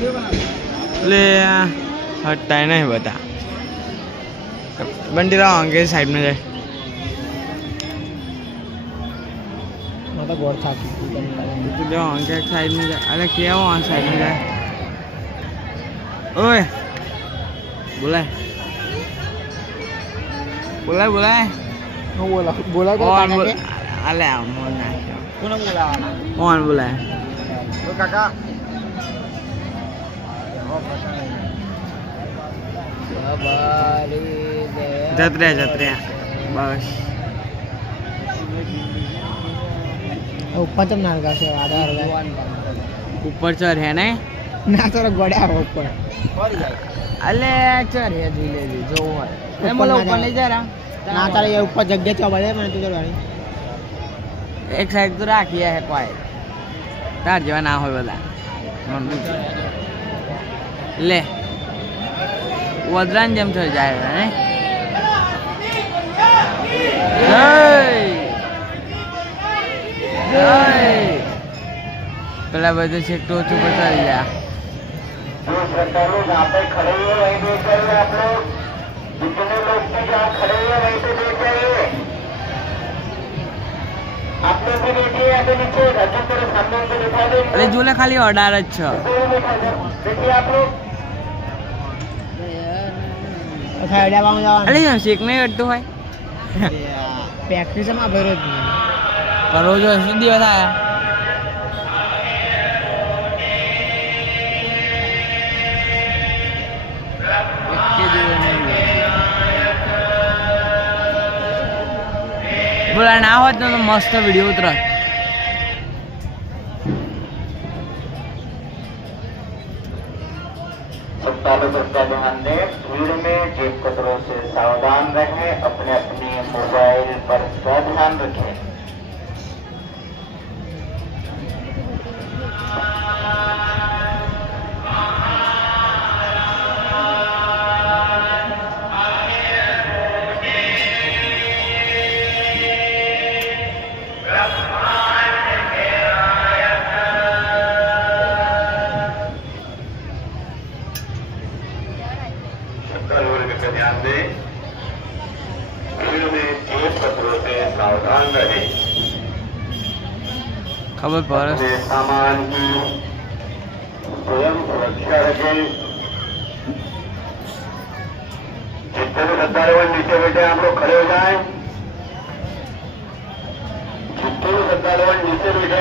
ले हटता है नहीं बता बंटी रहा आगे साइड में जाए मतलब बहुत छाती तो आगे साइड में जाए अरे क्या हो वहाँ साइड में जाए ओए बोला बोला बोला बोला बोला तो कौन काका बोला के अले मोहन ना कौन बोला कौन बोला तो काका जतरे बस ऊपर तो नारगा से आधा ऊपर चढ़ है नहीं ना तो गोड़ा ऊपर अले चढ़ है झूले जी जो है मैं ऊपर नहीं जा रहा ना तारे ये ऊपर जगह चौबा है मैंने तुझे गाड़ी एक साइड तो राखी है कोई तार जो ना हो बोला ले वज्रान जम चढ़ जाएगा नहीं पहला बजे से टोच ऊपर चल जा जो श्रद्धालु जहाँ पे खड़े हुए वहीं देख जाइए आप लोग जितने लोग भी जहाँ खड़े हुए वहीं पे देख जाइए आप लोग भी देखिए यहाँ पे नीचे रजू पर सामने उनको दिखा देंगे अरे झूले खाली ऑर्डर अच्छा देखिए आप लोग फायदा पाऊँ जाओ अरे यहाँ सीख नहीं करते भाई प्रैक्टिस में भरो करो जो ऐसे दिवस आया बोला ना होत तो मस्त वीडियो उतरा ध्यान दें भीड़ में जेब कतरों से सावधान रहें अपने अपनी मोबाइल पर का ध्यान रखें ध्यान दें भीड़ में जेब कतरों से सावधान रहें खबर पर अपने सामान की स्वयं सुरक्षा रखें जितने भी श्रद्धालु नीचे बैठे आप लोग खड़े हो जाएं जितने भी श्रद्धालु नीचे बैठे